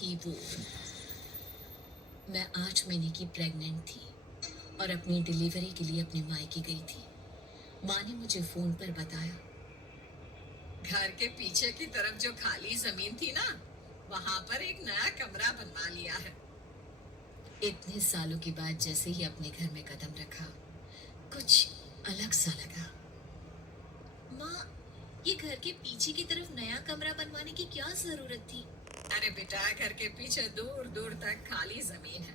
थी वो। मैं 8 महीने की प्रेग्नेंट थी और अपनी डिलीवरी के लिए अपने मायके गई थी। माँ ने मुझे फोन पर बताया, घर के पीछे की तरफ जो खाली जमीन थी ना, वहां पर एक नया कमरा बनवा लिया है। इतने सालों के बाद जैसे ही अपने घर में कदम रखा, कुछ अलग सा लगा। माँ, ये घर के पीछे की तरफ नया कमरा बनवाने की क्या जरूरत थी? अरे बेटा, घर के पीछे दूर दूर तक खाली जमीन है।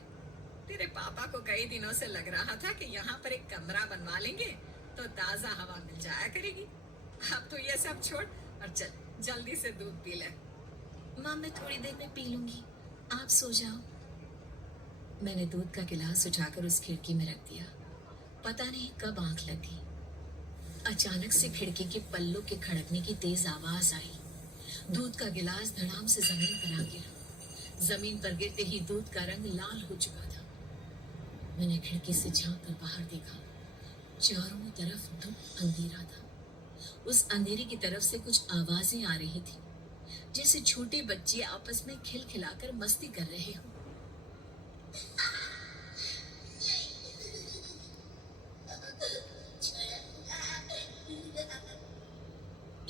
तेरे पापा को कई दिनों से लग रहा था कि यहाँ पर एक कमरा बनवा लेंगे तो ताजा हवा मिल जाया करेगी। अब तो ये सब छोड़ और चल जल्दी से दूध पी ले। माँ, मैं थोड़ी देर में पी लूंगी, आप सो जाओ। मैंने दूध का गिलास उठाकर उस खिड़की में रख दिया। पता नहीं कब आंख लग गई। अचानक से खिड़की के पल्लों के खड़कने की तेज आवाज आई। दूध का गिलास धड़ाम से जमीन पर आ गिरा। जमीन पर गिरते ही दूध का रंग लाल हो चुका था। मैंने खिड़की से झांक कर बाहर देखा। चारों तरफ धुंध अंधेरा था। उस अंधेरे की तरफ से कुछ आवाजें आ रही थी, जैसे छोटे बच्चे आपस में खिलखिलाकर मस्ती कर रहे हो।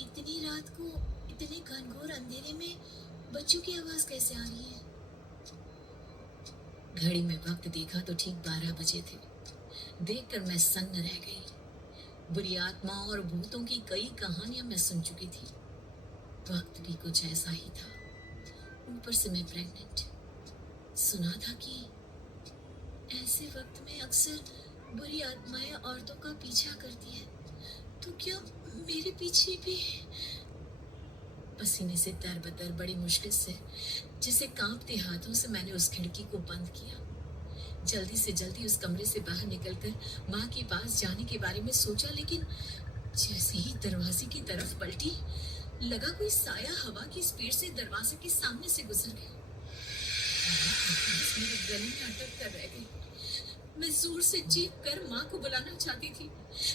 इतनी रात को इतने घनघोर अंधेरे में बच्चों की आवाज कैसे आ रही है? घड़ी में वक्त देखा तो ठीक 12 बजे थे। देखकर मैं सन्न रह गई। बुरी आत्माओं और भूतों की कई कहानियां मैं सुन चुकी थी। वक्त भी कुछ ऐसा ही था। ऊपर से मैं प्रेग्नेंट। सुना था कि ऐसे वक्त में अक्सर बुरी आत्माएं औरतों का पीछा करती हैं। तो क्या मेरे पीछे भी? पसीने से तरबतर बड़ी मुश्किल से, जिसे कांपते हाथों से मैंने उस खिड़की को बंद किया। जल्दी से जल्दी उस कमरे से बाहर निकलकर माँ के पास जाने के बारे में सोचा, लेकिन जैसे ही दरवाजे की तरफ पलटी, लगा कोई साया हवा की स्पीड से दरवाजे के सामने से गुजर गया। मेरे गले में अटक कर रह गई। मैं जोर से चीख कर माँ को बुलाना चाहती थी,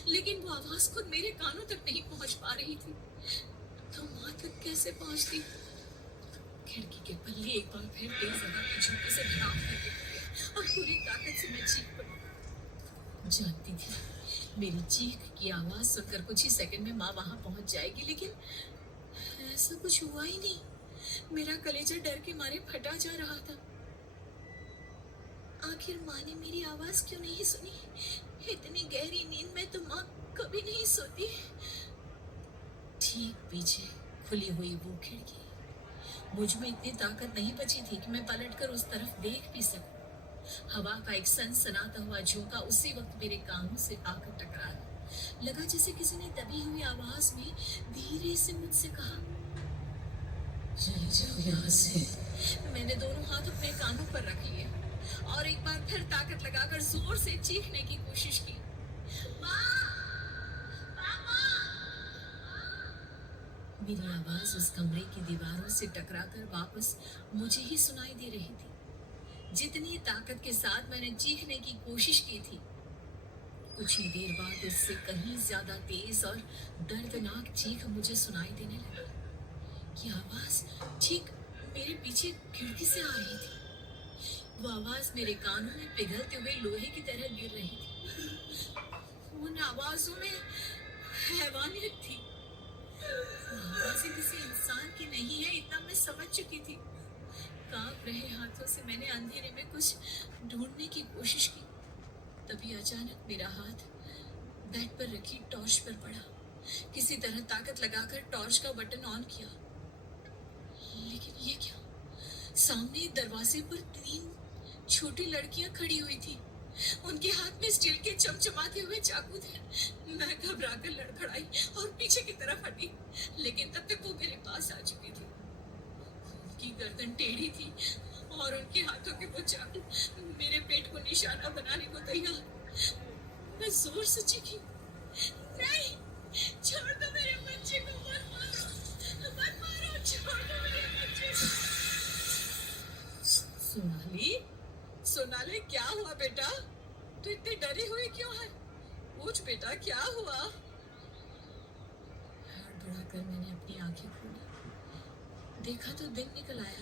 लेकिन वो आवाज खुद मेरे कानों तक नहीं पहुंच पा रही थी। तो माँ तक कैसे पहुंचती? खिड़की के पल्ले एक बार फिर तेज हवा के झोंके से धड़ाम करके पड़े और पूरी ताकत से मैं चीख पड़ी। जानती थी मेरी चीख की आवाज सुनकर कुछ ही सेकंड में माँ वहां पहुंच जाएगी, लेकिन ऐसा कुछ हुआ ही नहीं। मेरा कलेजा डर के मारे फटा जा रहा था। आखिर माँ ने मेरी आवाज क्यों नहीं सुनी? इतनी गहरी नींद में तो माँ कभी नहीं सोती। ठीक पीछे खुली हुई वो खिड़की। मुझ में इतनी ताकत नहीं बची थी कि मैं पलटकर उस तरफ देख भी सकूं। हवा का एक सनसनाता हुआ झोंका उसी वक्त मेरे कानों से आकर टकराया। लगा जैसे किसी ने दबी हुई आवाज में धीरे से मुझसे कहा, चले जाओ यहाँ से। मैंने दोनों हाथ अपने कानों पर रख लिए और एक बार फिर ताकत लगाकर जोर से चीखने की कोशिश की। मेरी आवाज उस कमरे की दीवारों से टकराकर वापस मुझे ही सुनाई दे रही थी। जितनी ताकत के साथ मैंने चीखने की कोशिश की थी, कुछ ही देर बाद उससे कहीं ज्यादा तेज और दर्दनाक चीख मुझे सुनाई देने लगी। ये आवाज ठीक मेरे पीछे खिड़की से आ रही थी। वो आवाज मेरे कानों में पिघलते हुए लोहे की तरह गिर रही थी। उन आवाजों में हैवानियत थी। आवाजें किसी इंसान की नहीं है, इतना मैं समझ चुकी थी। कांप रहे हाथों से मैंने अंधेरे में कुछ ढूंढने की कोशिश की। तभी अचानक मेरा हाथ बेड पर रखी टॉर्च पर पड़ा। किसी तरह ताकत लगाकर टॉर्च का बटन ऑन किया, लेकिन ये क्या? सामने दरवाजे पर 3 छोटी लड़कियां खड़ी हुई थी। उनके हाथ में स्टील के चमचमाते हुए चाकू थे। मैं घबराकर लड़खड़ाई और पीछे की तरफ हटी, लेकिन तब तक वो मेरे पास आ चुकी थी। उनकी गर्दन टेढ़ी थी और उनके हाथों के वो चाकू मेरे पेट को निशाना बनाने को तैयार। मैं जोर से चीखी, नहीं, छोड़ दो मेरे बच्चे को, मत मारो, मत मारो, छोड़ दो मेरे बच्चे को। सोनाली, सोनाली, क्या हुआ बेटा? तू इतनी डरी हुई क्यों है? पूछ बेटा, क्या हुआ? हड़बड़ाकर मैंने अपनी आंखें खोली। देखा तो दिन निकल आया